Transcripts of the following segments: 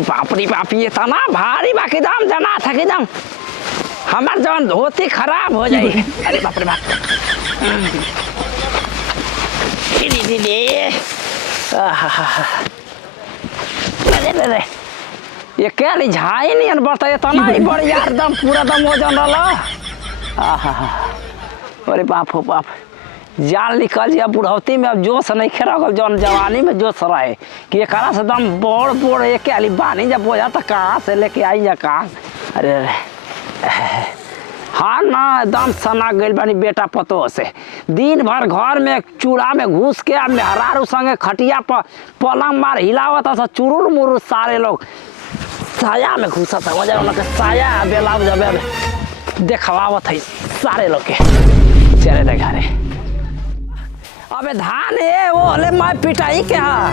अरे बाप ये तना भारी बाकी दाम जना था कि दाम हमार जवान धोती खराब हो जाए। अरे बाप रे बाप अरे ये क्या ली झाई नहीं बढ़ता ये तना ही बड़ी यार दम पूरा दम वजन रहा। अरे बाप हो बाप जान निकल जा बुढ़ौती में अब जोश नहीं खेरा जौन जवानी में जोश रहे कि एक से दम बोड़ बोड़ एक क्या ली बानी जब बोझा तो कहाँ से लेके आई जा कहाँ। अरे हाँ ना एकदम सना गई बानी बेटा पतो से दिन भर घर में चूल्हा में घुस के अब मेहरारू संगे खटिया पर पलंग मार हिलावत था चुरुर मुरुर सारे लोग साया में घुसा था वजह उनके साया बेलाव जब देखवावत है सारे लोग के चले दे घरे। अबे धान है वो ले मैं पिटाई के हा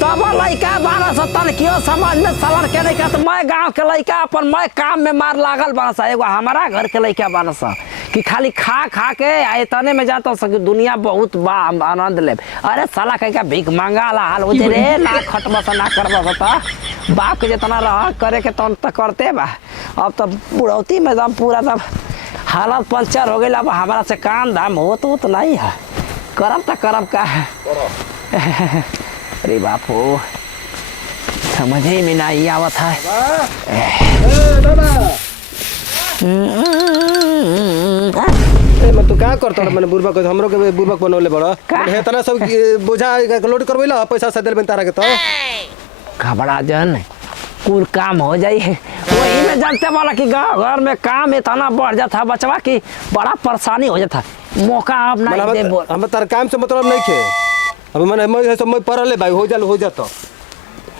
तब लड़का बारह सौ तन क्यों समझ में सवाल के नहीं का तो मैं गांव के लड़का अपन मैं काम में मार लागल बारह एगो हमारा घर के लड़का बारह कि खाली खा खा के आए तने में जाता सके दुनिया बहुत बा आनंद ले। अरे साला कहीं का भीख मांगा ला हाल उजे रे ना खट बस ना कर बस बाप के जितना रहा करे के तन तक करते बा। अब तो बुढ़ौती में दम पूरा दम हालत पंचर हो गई। अब हमारा से काम धाम हो तो नहीं है करम तो करम का है। अरे बाप हो समझ ही में नहीं आवत है। तू क्या करता मैंने बुरबक हमरो के बुरबक बनौले बड़ा हे तना सब बोझा लोड करबैला पैसा से देल बन तारा के तो घबरा जन कुल काम हो जाई है वही में जानते वाला कि गाँव घर में काम इतना बढ़ जाता बचवा की बड़ा परेशानी हो जाता मौका अब नहीं दे बोल हम तार काम से मतलब नहीं खे अब मैंने मैं सब मैं पढ़ले भाई हो जाता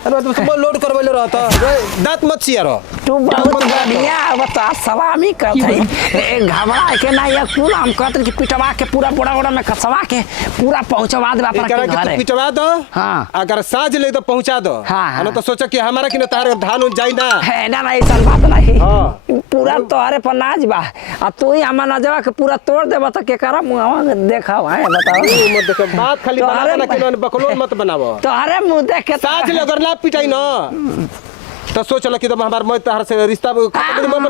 अरे तो सब लोड करबैले रहता दांत मत छिया रो तू बहुत बढ़िया बता सलामी कर भाई घबरा के ना ये कुल हम कहते कि पिटवा के पूरा बड़ा में कसवा के पूरा पहुंचवा दे अपन के घर पिटवा दो। हां अगर साज ले तो पहुंचा दो। हां ना तो सोचा कि हमारा कि न तार धान जाई ना है ना ऐसा बात नहीं। हां पूरा तोहरे पर नाच बा आ तू ही हम नजवा के पूरा तोड़ देबा त के करा मुंहवा देखा है बताओ मत देखो बात खाली बना ना कि बकलोल मत बनावो तोहरे मुंह देख के साज ले अगर ना पिटाई ना तो सोच ल कि तो हमार मैं तार से रिश्ता में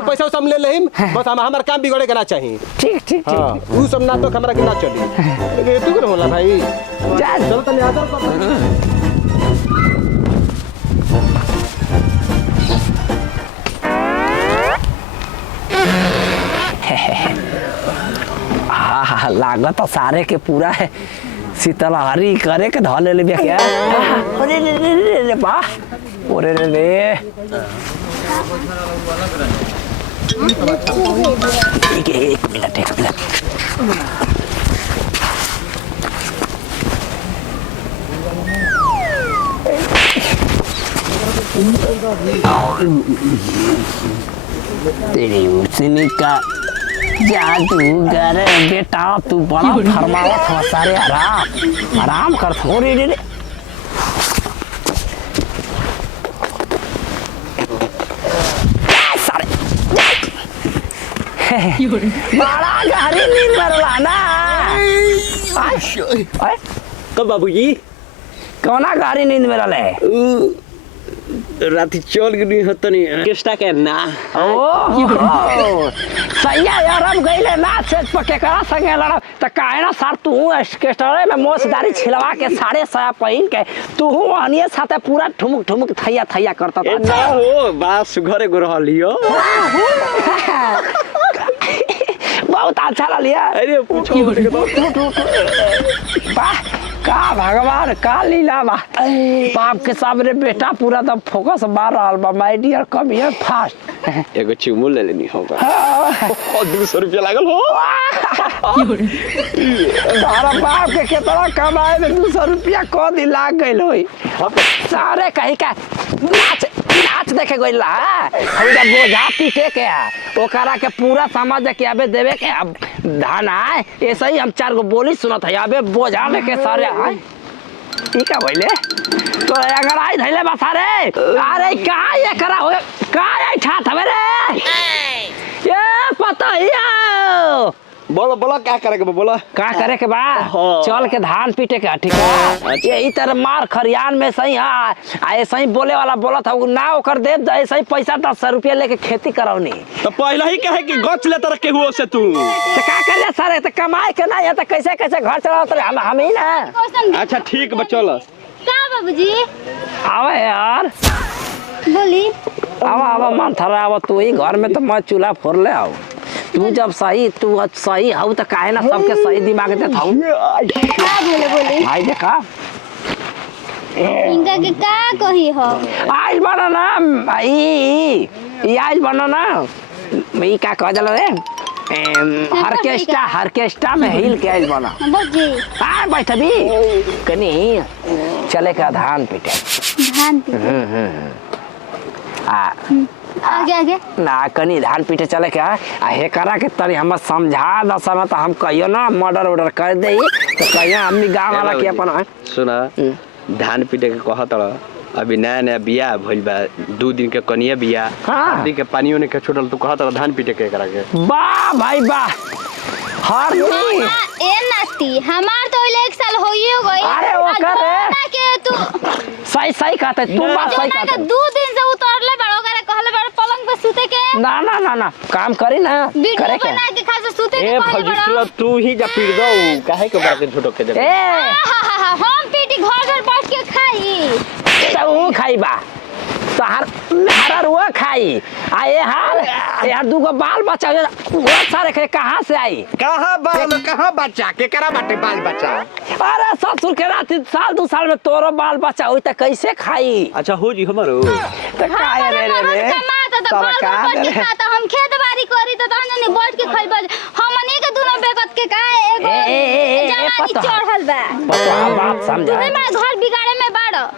पैसा सब ले लेहिम बस हमार काम बिगड़े के ना चाहिए। ठीक ठीक हां तू सब ना तो हमरा के ना चली ये तू के होला भाई जा चल तनी आदर कर हाँ लागत सारे के पूरा है शीतलहरी करे के धले ले क्या अरे रे बा ओरे रे एक मिनट तेरी उतनी का जादूगर बेटा तू बड़ा फरमावत हो सारे आराम कर थोड़ी रे बड़ा गहरी नींद मरला ना कब बाबूजी कौना गहरी नींद में रहले रात चल गई होतनी केस्टा के ना ओ सैया यार अब गईले ना से पके करा संगे लड़ा त काहे ना सर तू केस्टरे में मोसदारी छिलवा के सारे साया पहिन के तू अनिए साथे पूरा ठुमुक ठुमुक थैया करता था ना हो बस घरे गो रहलियो बहुत अच्छा लिया। अरे पूछो वाह का भगवान का लीला बा बाप के सामने बेटा पूरा दम फोकस मार रहा बा माय डियर कम हियर फास्ट एगो चुमू ले लेनी होगा 200 रुपया लागल हो तारा बाप के कितना कमाए में 200 रुपया को दिन लाग गइल होई सारे कहीं का नाच देखे गइल हम जब बोझा पीटे के ओकरा के पूरा समझ के अबे देवे के अब धान आए ऐसे ही हम 4 गो बोली सुनत है अबे बोझा लेके सारे आए ई का भइले तो अगर आई धइले बा सारे अरे का ये करा हो का आई ठात हवे रे ये पता हिया बोलो बोलो क्या करेगा बोलो। का करे के बा हाँ। चल के धान पीटे के ठीक है यही तरह मार खरियान में सही है ऐसा ही बोले वाला बोला था ना ओकर दे ऐसा ही पैसा 10 रुपया लेके खेती करौनी तो पहले ही कहे कि गच लेता रखे हुआ से तू। तो का करे सर तो कमाए के नहीं है तो कैसे कैसे घर चलावत रहे हम ही ना। अच्छा ठीक बा चलो। का बाबूजी आवा यार बोली आवा आवा मन थरा आवा तू ही घर में तो मैं चूल्हा फोड़ ले आओ तू जब तू सही हो तो काहे ना सबके सही दिमाग दे था का बोले भाई देखा इनका के का कही हो आज बना ना ई आज बना ना मैं का कह दल रे हार्केस्ट्रा में हिल के आज बना बाबूजी आ बैठ भी कनी चले का धान पीटे धान आ आगे आगे ना कनी धान पीटे चले के आ हे करा के तनी हम समझा दसा में तो हम कहियो ना मर्डर कर दे तो कहियो हमनी गांव वाला के अपन सुना धान पीटे के कहत अभी नया नया बिया भइल बा 2 दिन के कनिया बिया हाँ। हल्दी के पानी ओने के छोड़ल तू कहत धान पीटे के करा के वाह भाई वाह हर दिन ए नाती हमार तो 1 साल होइए गई अरे वो कर रे। के तू सही सही कहते तू बात सही जोना के कहते 2 दिन से उतरले बड़ो करे कहले बड़ो पलंग पे सूते के ना ना ना ना काम करी ना वीडियो करे के बना के खास सूते के ए कहले भजिस्ट्रा बड़ो तू ही जा पीट दो काहे के बात झूठो के दे ए हम पीटी घर बैठ के खाई तो वो खाइबा तो हर वो खाई आ ये यार दूगो बाल बच्चा बहुत सारे कहाँ से आई कहां बच्चा के करा बाटे बाल बच्चा। अरे ससुर के रात साल 2 साल में तोरो बाल बच्चा होई त कैसे खाई अच्छा हो जी हमारो तो काय रे कमाता तो घर बैठ के खाता हम खेत बाड़ी करी तो तहने नहीं बैठ के खइब हमनी के दोनों बेकत के का एगो जवानी चढ़ल बा बात समझा तू हमरा घर बिगाड़े में बाड़ो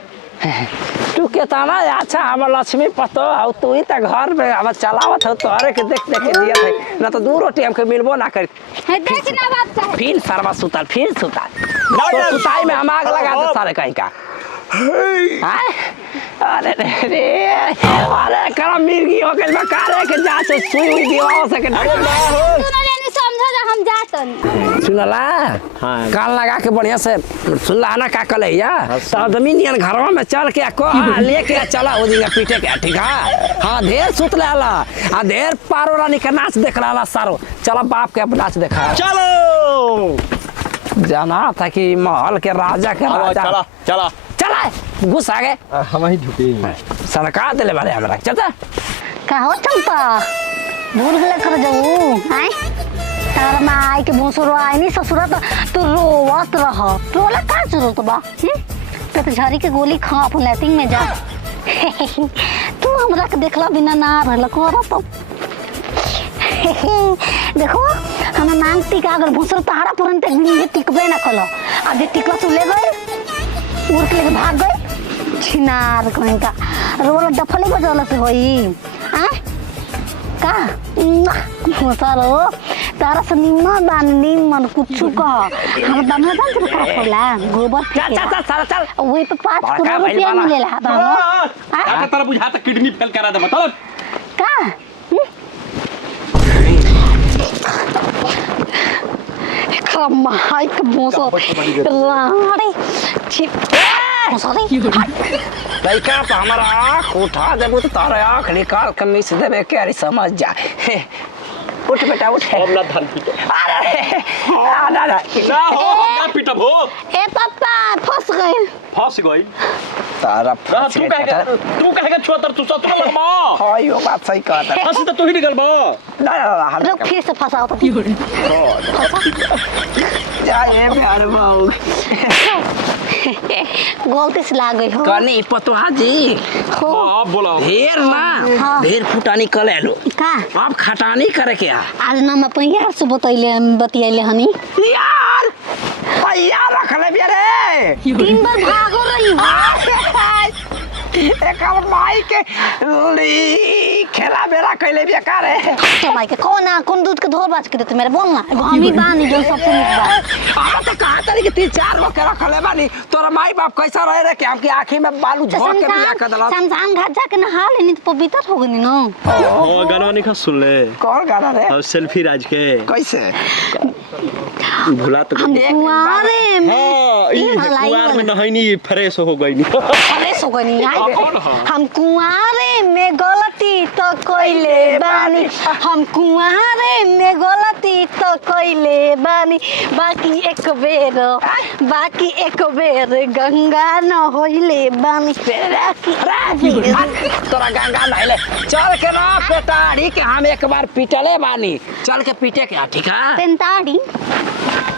तू के तना अच्छा हम लक्ष्मी पतो हो तू ही त घर में अब चलावत हो तोरे के देख देख के दिया है ना तो 2 रोटी हमके मिलबो ना कर है देख ना बात चाहे फिर सरवा सुतल तो सुताई में हम आग लगा दे सारे कहीं का अरे रे अरे करा मिर्गी हो गइल बा कारे के जांच सुई हुई दीवाओ से के सुनले नहीं समझो जा हम जातन सुनला हाँ। कान लगा के बढ़िया से सुनला ना का कले या तो आदमी नियन घरवा में चल के को लेके चला हो दिया पीटे के ठीक है हां ढेर सुत लाला आ ढेर पारो रानी के नाच देख लाला सारो चला बाप के नाच देखा चलो जाना था कि महल के राजा के राजा चला चला चला घुस आ गए हम ही झुके सरकार दिले बारे हमरा चलता का हो चंपा भूल गले कर जाऊ हैं तार माई के भोसरो आई नहीं ससुरा तो रोवत रह रोला का जरूरत बा तो झरी के गोली खा अपन लैटिंग में जा तू हमरा के देखला बिना ना रहल कोरा तो देखो हम मांग टिका अगर भोसरो तहारा पुरन ते टिकबे ना कलो आ जे टिकला तू ले गई उड़ के लेके भाग गई छिनार कहीं का रोला डफली बजौला से होई आ का मोसारो तारा से निम्न दान निम्न कुछ कह हम दाना दान से का होला गोबर चल चल चल चल वही पे 5 करोड़ रुपया मिलेला बाबू आता तारा बुझाता किडनी फेल करा दे मतलब का कमाई के मोसो राड़ी छिप मोसारी लड़का पर हमारा आँख उठा देबो तो तारा आँख निकाल के मिस देबे के अरे समझ जा उठ बेटा उठ हम ना धान पीटो अरे ना ना हो हम ना पीटब हो ए पापा फंस गई फंस गई तारा तू कहेगा छोतर तू सतरो लगबो हां यो बात सही कहता फंस तो तू ही निकलबो ना रुक फिर से फंसाओ तो जा ये प्यार बाऊ गलती से लाग गई हो कनी पतोहा जी हो अब बोलो ढेर ना ढेर फुटानी कले लो का अब खटानी करे के आज ना मैं अपन यार से बतियाइले हनी यार भैया रख ले बिया रे 3 बार भागो रही हो एक माई के खेला बेला कैले बेकार है। तो माई के कौन दूध के धोर बाज के देते मेरे बोल ना एगो हम ही बानी जो सबसे नीक बा। अब तो कहा तरी के 3-4 गो के रखले बानी तोरा माई बाप कैसा रहे रे कि हमके आंखी में बालू झोंक के बिया कर दला। शमशान घाट जाके नहा लेनी तो पवित्र हो गनी ना। ओ गाना नहीं खा सुन ले कौन गाना रे? और सेल्फी राज के कैसे भुला तो हम कुआरे में हां ई कुआर में नहाइनी फ्रेश हो गईनी फ्रेश हो गनी हम कुआरे में गलती तो कोइले बानी हम कुआरे में गलती तो कोइले बानी बाकी एक बेर गंगा न होइले बानी तोरा गंगा नहले चल के ना पेटाड़ी के हम एक बार पीटले बानी चल के पीटे के ठीक है पेंताड़ी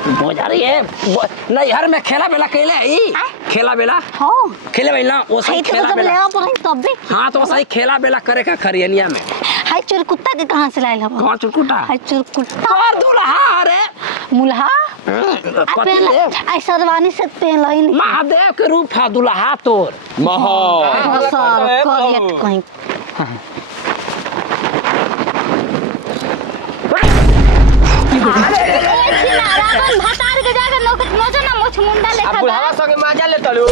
बोझारी है नैहर में खेला बेला कैले ई खेला बेला हो खेले बेला वो सही तो खेला जब बेला ले पर तब भी हां तो सही खेला बेला करे का खरियनिया में हाय चुरकुत्ता के कहां से लाइल हो कौन चुटकुटा हाय चुरकुत्ता और दूल्हा रे मुल्हा पति देव आई सरवानी से पेन लइन महादेव के रूप है दूल्हा तोर महा सर करियट कहीं रावण भतार के जाके नोचो ना मोछ मुंडा लेखा अब बुढ़ावा संगे मजा ले तलू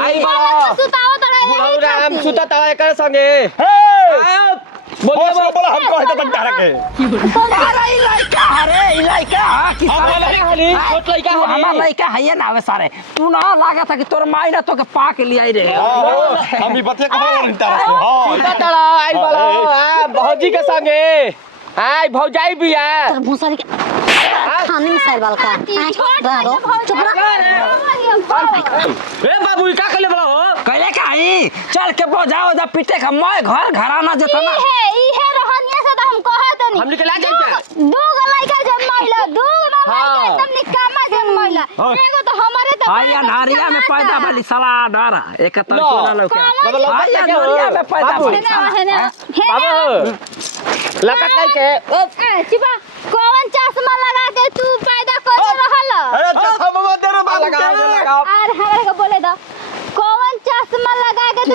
आई बड़ा सुताओ तो बुढ़ावा राम सुता तवा एकर संगे बोलिए बोला हम कहत तक डर के अरे ई लइका हली छोट लइका हली हमार लइका है ना वे सारे तू ना लागा था कि तोर माई ना तो के पा के लियाई रे हम भी बतिया कहल नहीं तारा से हां सुता तड़ा आई बड़ा हां भौजी के संगे आई भौजाई बिया तर भूसारी के खाने में साइड वाल का रारो चुप रह ए बाबू का कले बड़ा हो कहले का ई चल के बजाओ जा पीटे का मैं घर घराना जता ना ई है रोहनिया से तो हम कहत नहीं हम निकला जाई दो गो लइका जन्मैला दो गो लइका एकदम निकामा जन्मैला एगो तो हमारे तो हारिया नारिया में पैदा वाली साला डरा एक तो कोना लौके मतलब हारिया नारिया में पैदा वाली बाबू लकट काई के चिपा कौन चश्मा लगा के तू पैदा कर रहल अरे चश्मा मत दे रे बाबू लगाओ और हमरा के बोले दो कौन चश्मा लगा के तू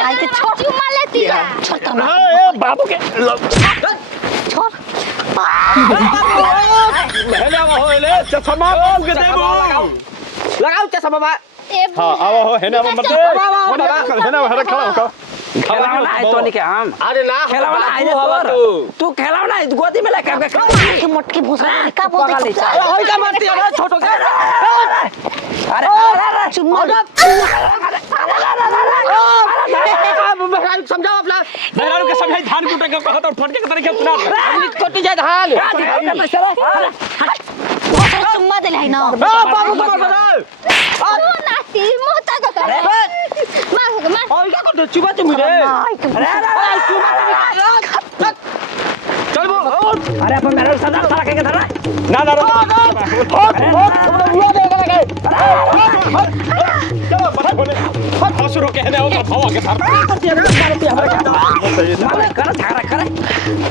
आई के छोड़ चुमा लेती है छोड़ ए बाबू के छोड़ हेले हो हेले चश्मा बाबू के देबो लगाओ चश्मा बाबा हां आओ हो हेने मत दे हेने हेने खड़ा हो खेलावना है तो के हम अरे ना खेलावना है तोर तू खेलावना है गोदी में लेके के के मोटकी भूसारी का बोल दे होई का मारती है छोटो के अरे अरे चुम्मा समझाओ अपना मेहरारू के समझाई धान कूटे के कहत और फटके के तरीके सुना कटी जाए धान चुम्मा दे है ना बाबू को मार तू नाती मोता का करे मार और क्या करते चुबा चुमी रे चल वो अरे अपन मेरे सदा सारा के धरा ना ना हट हुआ देगा लगे चलो बता बोले हट शुरू के है वो हवा के साथ माले कर झगड़ा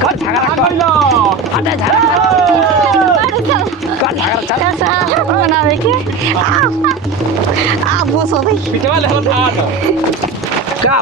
कर कर लो हटे झगड़ा कर झगड़ा चल कैसा बनावे के आप वो सो पिटवा ले हाथ का